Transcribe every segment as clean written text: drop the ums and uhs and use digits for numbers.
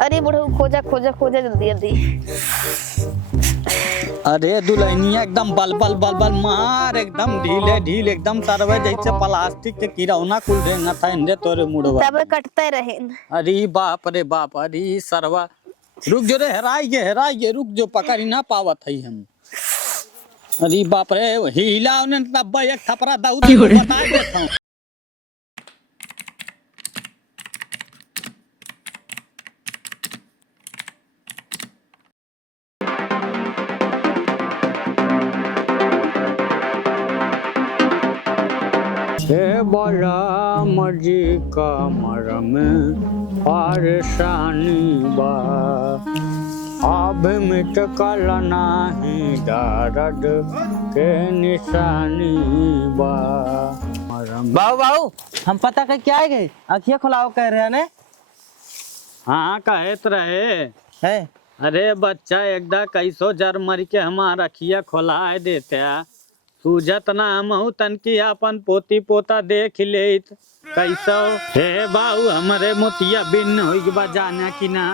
अरे बुढ़ऊ खोजा खोजा खोजा जल्दी जल्दी। अरे दुल्हनिया एकदम बल बल बल बल मार एकदम ढीले ढील एकदम सरवे जैसे प्लास्टिक के किरौना कुल देंगा था इंदे तोरे मुड़वा। तब कटते रहे। अरे बाप रे बाप, अरे सरवा रुक जो रे, हेराई गे रुक जो, पकड़ ना पावत है हम। अरे बाप रे हिला उन्हें तब एक थपरा दाऊद बता देता हूँ। बड़ा मर्जी का मरम परेशानी बा, अब मिट कल नाही दर्द के निशानी बा। बाबू बाबू हम पता कर क्या गए, आँखियाँ खुलाओ कह रहे हैं ने। हाँ कहत रहे है अरे बच्चा एकदा कैसो जर मर के हमारा अखिया खोला देते, सूझत ना हमहू तनकी अपन पोती पोता देख ले कैसो। हे बाऊ हमारे मोतिया बिन हो जाने की ना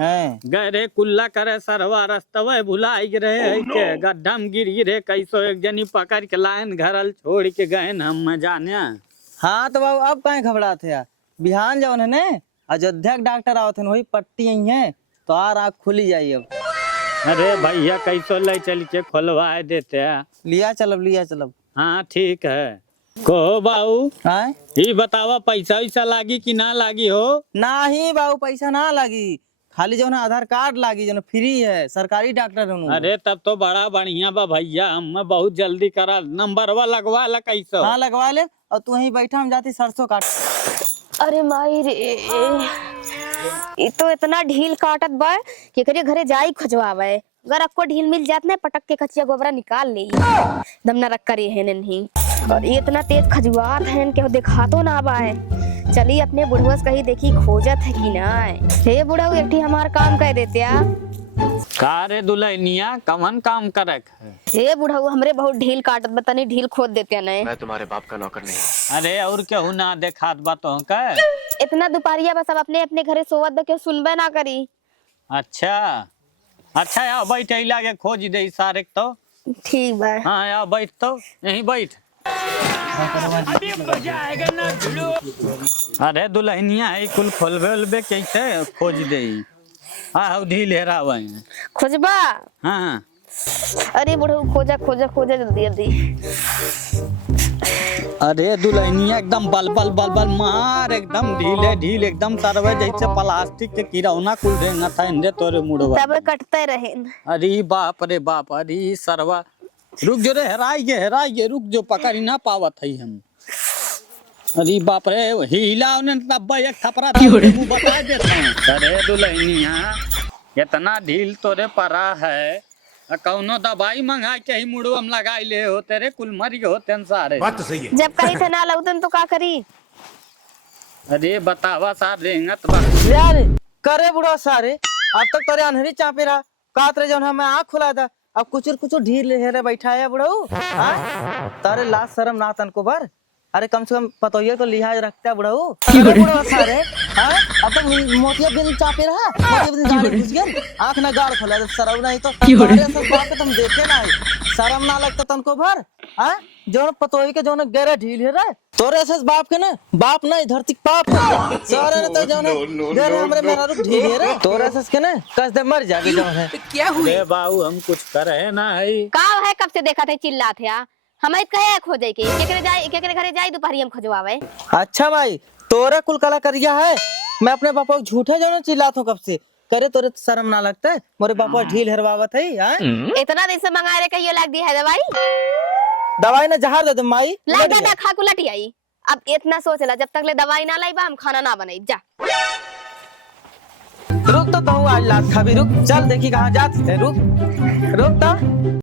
है गरे कुल्ला करे सरवा रस्तवे भुलाई रहे के गड्ढा में गिरी रे कैसो, एक जनी पकड़ के लाइन घरल छोड़ के गए हम जाने। हाँ तो बाबू अब कहीं घबराते यार, बिहान जाओ ने अयोध्या के डॉक्टर आओ थे वही पट्टी यही है तो आर आँख खुली जाइए अब। अरे भैया कैसो ले चल के खोलवा देते। लिया चलब। हाँ ठीक है। को बाऊ हाँ ये बतावा पैसा वैसा लागी कि ना लागी हो? नहीं बाबू पैसा ना लगी, खाली जो ना आधार कार्ड लागी, जो ना फ्री है, सरकारी डॉक्टर है। अरे तब तो बड़ा बढ़िया बा भैया, हम बहुत जल्दी करा नंबरवा लगवा ला कैसो। हाँ लगवा ले, और तू वहीं बैठा हम जाती सरसों काट। अरे माई रे, ये तो इतना ढील काटत बा कि करिए घरे जाई खोजवावे। अगर आपको ढील मिल जात ना पटक के कचिया गोबरा निकाल ले दम न रख करे है नहीं। और ये इतना तेज खजुआत है कि देखा तो ना बाए। चलिए अपने बुढ़वा से कहीं देखी खोजत है कि ना। हे बुढ़ऊ एक हमार काम कह देते आ। का रे दुल्हनिया कवन काम करक है? हे बुढ़ऊ हमरे बहुत ढील काटत बतानी ढील खोद देते नहीं। मैं तुम्हारे बाप का नौकर नहीं। अरे और केहू ना देखात बा तो का? इतना दोपहरिया बस अब अपने अपने घरे सोवत दे के सुनबे ना करी। अच्छा यार बैठ लागे खोज दे सारे तो। ठीक बा। हाँ यार बैठ तो यहीं बैठ। अरे दुल्हनिया है कुल खोलबे उलबे कैसे खोज दे? हाँ ढील हेरावे खोजबा। हाँ अरे बुढ़ऊ खोजा खोजा खोजा जल्दी जल्दी। अरे दुल्हनिया एकदम बल बल बल बल मार एकदम ढीले ढील एकदम सरवे जैसे प्लास्टिक के किरौना कुल देंगा था इंदे तोरे मुड़वा। तब कटते रहे। अरे बाप रे बाप, अरे सरवा रुक जो रे, हेराई गे रुक जो, पकड़ ना पावत है हम। अरे बाप रे हिला उन्हें तब एक थपरा दाऊद बता देता हूँ। अरे दुल्हनिया इतना ढील तोरे परा है, कौनो दवाई मंगा के ही मुड़ो हम लगाई ले हो तेरे कुल मरी होते सारे। बात तो सही है। जब कहीं से ना लगतन तो का करी? अरे बतावा सार रेंगत बा यार करे बुढ़ा सारे, अब तक तेरे अनहरी चापे रहा कात रहे, जो मैं आँख खुला था अब कुछ ढील हेरे बैठा है बुढ़ऊ। तारे लाज शर्म ना तन को भर, अरे कम से कम पतोहिए को लिहाज रखता है बुढ़ऊ। बुढ़वा सारे अब तक मोतिया बिन चापे रहा, मोतिया बिन जाने घुस गया, आँख ना गाड़ खोला सरव नहीं तो सब बात तुम देखे ना शर्म ना लगता तनको भर। जो पतोही के जो गहरा ढील है रे तोरे ऐसे बाप के ना बाप नहीं धरती पाप सारे ने तो जो गहरे हमरे मेरा रुक ढील है रे तोरे ऐसे के ना कस दे मर जाके जो है। क्या हुई? अरे बाबू हम कुछ करे ना है का है कब से देखा थे चिल्लात है हम कहे खोजे के केकरे घरे जाई दोपहरी हम खोजवावे। अच्छा भाई तोरे कुल कला करिया है, मैं अपने पापा को झूठे जो चिल्लात हूँ कब से करे, तोरे शर्म ना लगता है? मोरे पापा ढील हरवावत है। इतना दिन से मंगा रहे कहियो लाग दी है दवाई ना जहर दे दो माई लाग दा खा को लटी आई। अब इतना सोच ला जब तक ले दवाई ना लाईबा हम खाना ना बनाई जा। रुक तो आज लात खा भी रुक, चल देखी कहाँ जाते थे, रुक तो।